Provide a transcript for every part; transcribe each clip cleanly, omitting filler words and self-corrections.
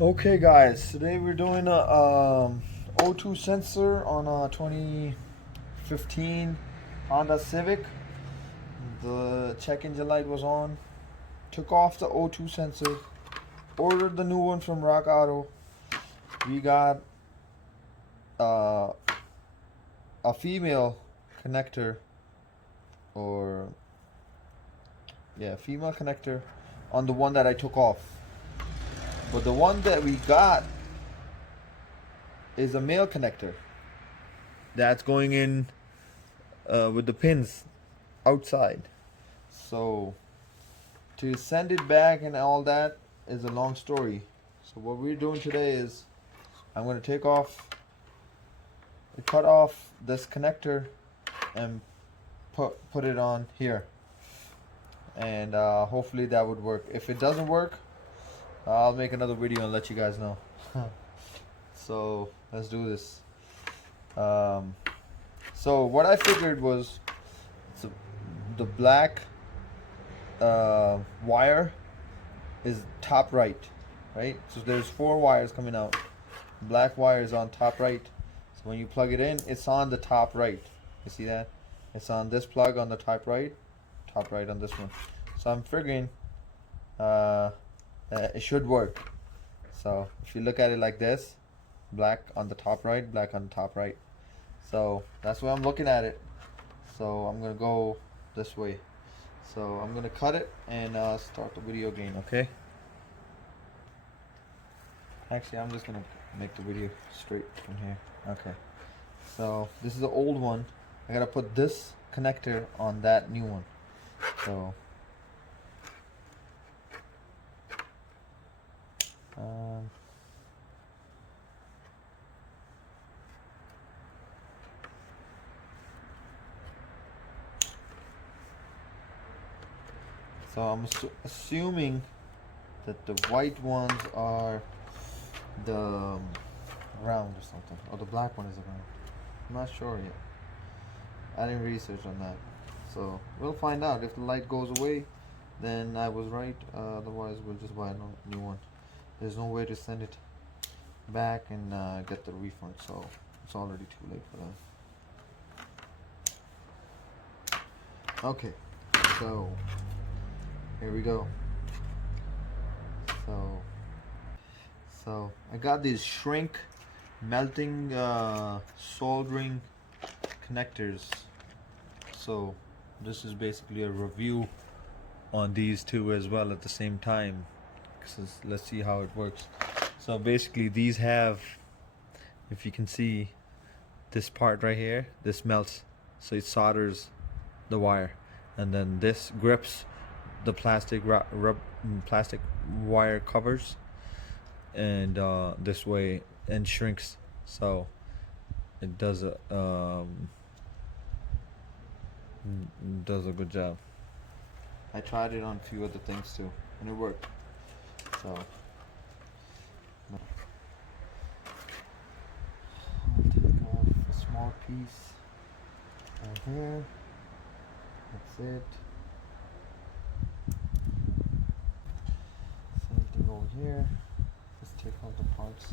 Okay, guys, today we're doing a O2 sensor on a 2015 Honda Civic. The check engine light was on. Took off the O2 sensor. Ordered the new one from Rockauto. We got uh, a female connector, or yeah, female connector on the one that I took off. But the one that we got is a male connector that's going in with the pins outside. So to send it back and all that is a long story. So what we're doing today is I'm going to cut off this connector and put it on here, and hopefully that would work. If it doesn't work, I'll make another video and let you guys know. So let's do this. So what I figured was the black wire is top right, right? So there's 4 wires coming out. Black wire is on top right. So when you plug it in, it's on the top right. You see that? It's on this plug on the top right on this one. So I'm figuring it should work. So if you look at it like this, black on the top right, black on the top right. So that's why I'm looking at it. So I'm gonna go this way. So I'm gonna cut it and start the video again, okay? Actually, I'm just gonna make the video straight from here. Okay. So this is the old one. I gotta put this connector on that new one. So I'm assuming that the white ones are the round or something, or the black one is a round. I'm not sure yet. I didn't research on that, so we'll find out. If the light goes away, then I was right. Otherwise, we'll just buy a new one. There's no way to send it back and get the refund, so it's already too late for that. Okay, so here we go. So I got these shrink melting soldering connectors. So this is basically a review on these two as well at the same time. Let's see how it works. So basically these have, if you can see this part right here, this melts, so it solders the wire, and then this grips the plastic plastic wire covers, and this way, and shrinks, so it does a good job. I tried it on a few other things too, and it worked. So I'll take off a small piece right here. That's it. Same thing over here. Let's take out the parts.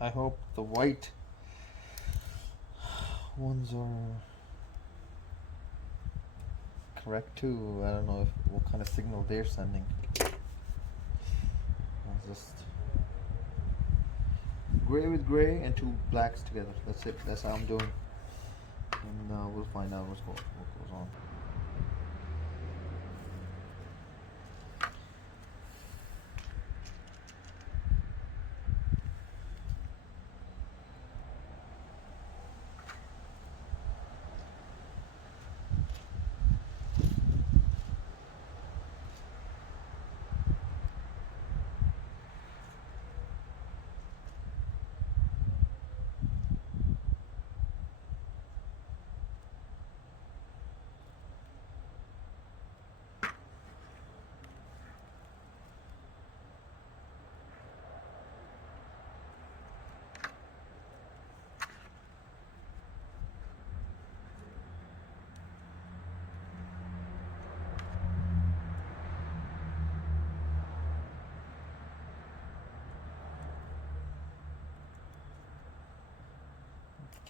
I hope the white ones are correct too. I don't know what kind of signal they're sending. I'll just gray with gray and 2 blacks together. That's it. That's how I'm doing. And we'll find out what goes on.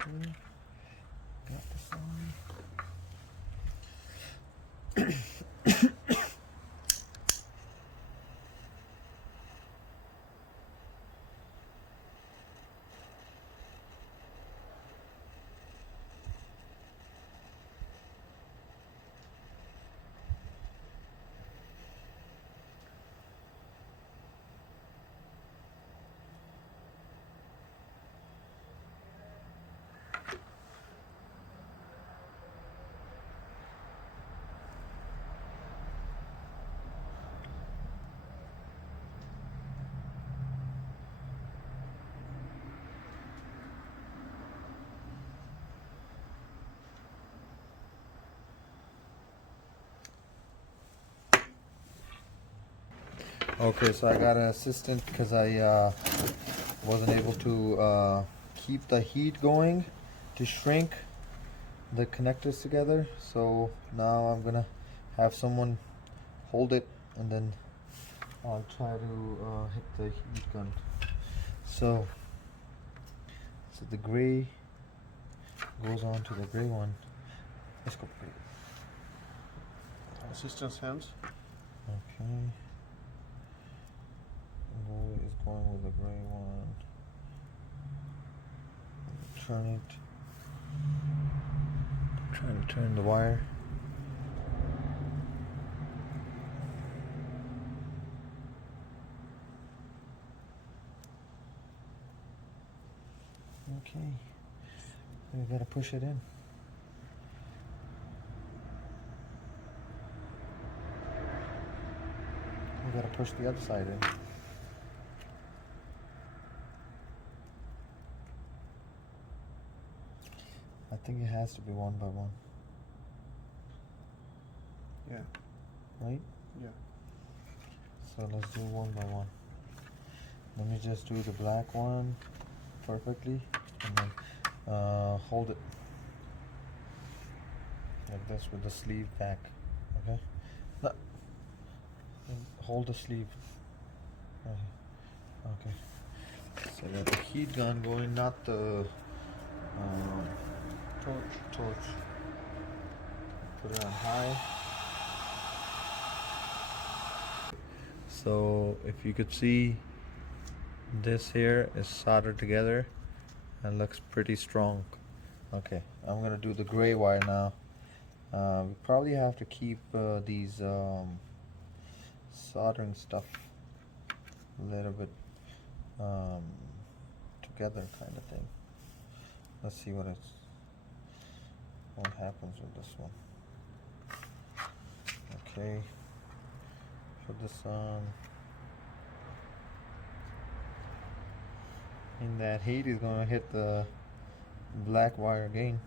Okay. Got this on. Okay, so I got an assistant because I wasn't able to keep the heat going to shrink the connectors together. So now I'm gonna have someone hold it, and then I'll try to hit the heat gun. So the gray goes on to the gray one. Let's go gray. Assistant's hands. Okay. Gray is going with the gray one. Turn it. Trying to turn the wire. Okay. We gotta push it in. We gotta push the other side in. I think it has to be one by one. Yeah. Right? Yeah. So let's do one by one. Let me just do the black one perfectly, and then hold it like this with the sleeve back. Okay? No. Hold the sleeve. Okay. So got the heat gun going, not the torch. Put it on high. So if you could see, this here is soldered together and looks pretty strong. Okay, I'm gonna do the gray wire now. We probably have to keep these soldering stuff a little bit together, kind of thing. Let's see what happens with this one. Okay, put this on. And that heat is gonna hit the black wire again.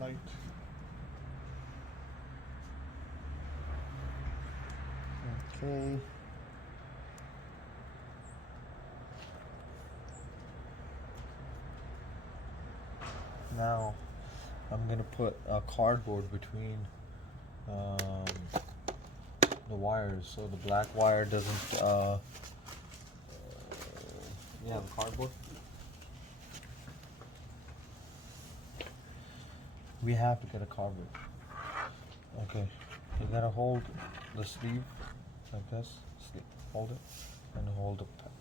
Light. Okay. Now I'm gonna put a cardboard between the wires, so the black wire doesn't. You have a cardboard? We have to get a cardboard. Okay, you gotta hold the sleeve like this. Hold it and hold it back.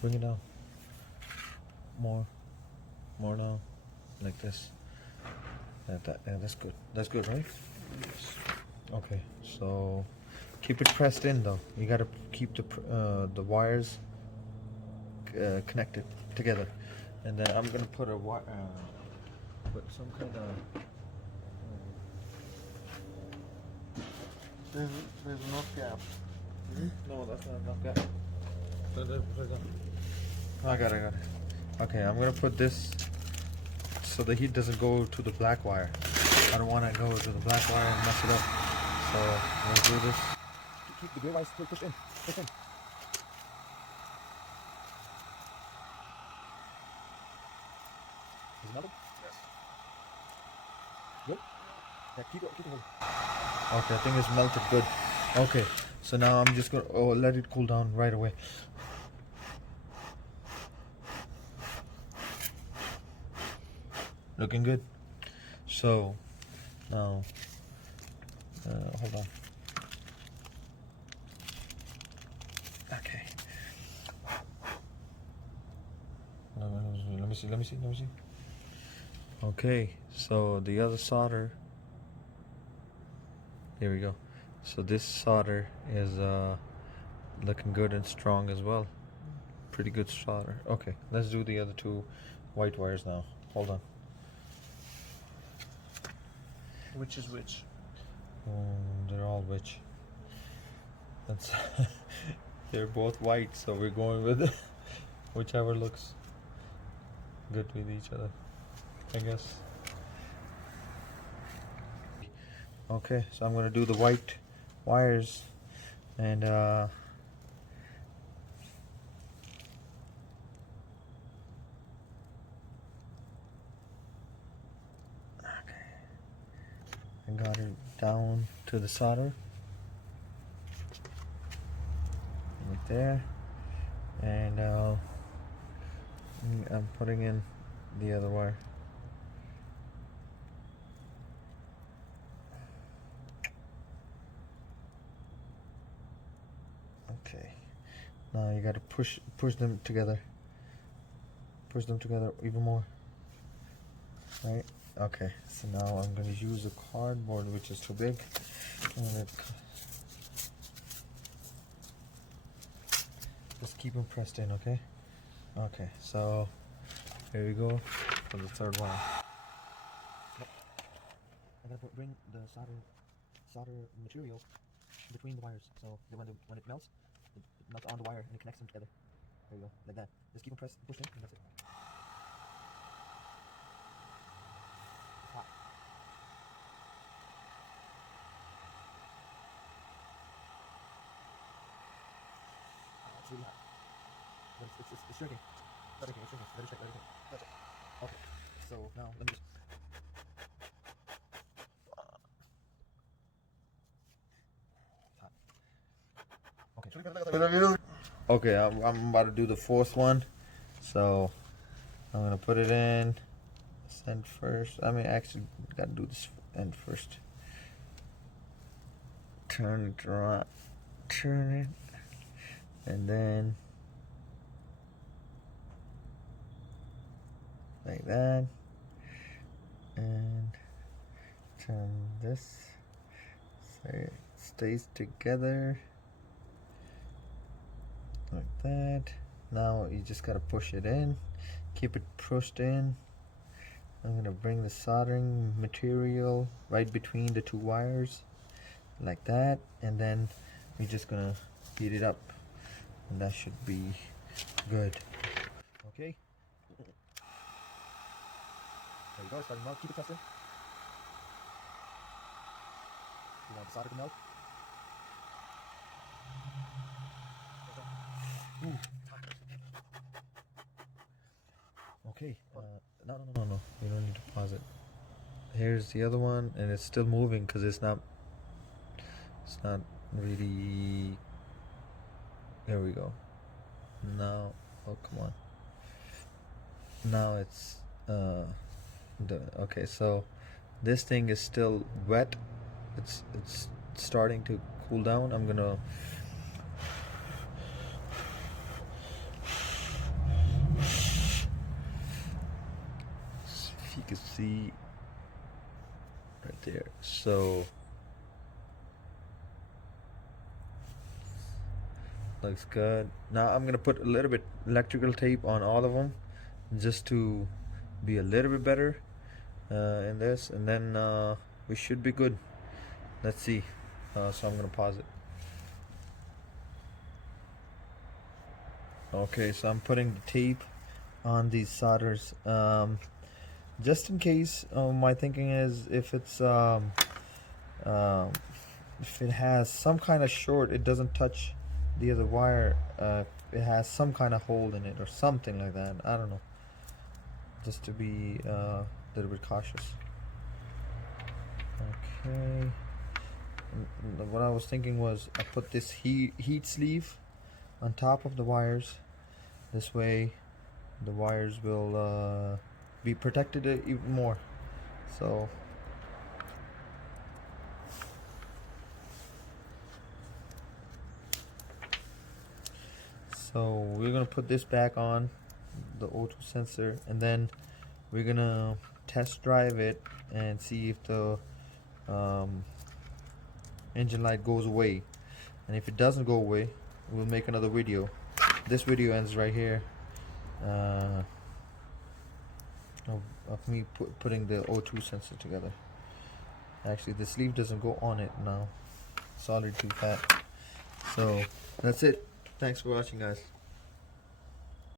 Bring it down. More down, like this. Like that. Yeah, that's good. That's good, right? Yes. Okay, so keep it pressed in though. You gotta keep the wires connected together, and then I'm gonna put put some kind of. There's enough gap. No, that's not enough gap. I got it. Okay, I'm gonna put this so the heat doesn't go to the black wire. I don't want to go to the black wire and mess it up. So let's do this. Keep the gray wires pushed in. Push in. Is it melted? Yes. Good? Yeah, keep it holding. Okay, I think it's melted good. Okay, so now I'm just gonna let it cool down right away. Looking good. So now, hold on. Okay. Let me see. Okay, so the other solder. Here we go. So this solder is looking good and strong as well. Pretty good solder. Okay, let's do the other two white wires now. Hold on. Which is which? They're all which. That's they're both white, so we're going with whichever looks good with each other, I guess. Okay, so I'm gonna do the white wires, and okay, I got it down to the solder right there, and I'm putting in the other wire. Okay, now you got to push them together. Push them together even more. Right? Okay, so now I'm going to use a cardboard, which is too big. I'm gonna just keep them pressed in, okay? Okay, so here we go for the third wire. Yep. I gotta bring the solder material between the wires, so that when it melts on the wire and it connects them together. There you go, like that. Just keep them pushed in, and that's it. It's hot. It's really hot. But it's shrinking. It's shrinking. Let it shrink. That's it. Okay. So now let me just. It's hot. Okay, I'm about to do the fourth one. So I'm gonna put it in. This end first. I mean, actually, gotta do this end first. Turn it around. Turn it, and then like that, and turn this so it stays together like that. Now you just gotta push it in, keep it pushed in. I'm gonna bring the soldering material right between the two wires like that, and then we're just gonna heat it up, and that should be good. Okay, there you go. It's starting to melt. Keep it testing. You want the solder to melt? Ooh, okay. No. You don't need to pause it. Here's the other one, and it's still moving because it's not really. There we go. Now, oh come on. Now it's okay. So this thing is still wet. It's starting to cool down. I'm gonna. If you can see right there. So looks good. Now I'm gonna put a little bit electrical tape on all of them just to be a little bit better in this, and then we should be good. Let's see. So I'm gonna pause it. Okay, so I'm putting the tape on these solders just in case. My thinking is if it has some kind of short, it doesn't touch the other wire. It has some kind of hole in it or something like that. I don't know. Just to be a little bit cautious. Okay. What I was thinking was I put this heat sleeve on top of the wires. This way the wires will be protected even more. So we're gonna put this back on the O2 sensor, and then we're gonna test drive it and see if the engine light goes away. And if it doesn't go away, we'll make another video. This video ends right here, of me putting the O2 sensor together. Actually, the sleeve doesn't go on it now. It's already too fat. So that's it. Thanks for watching, guys.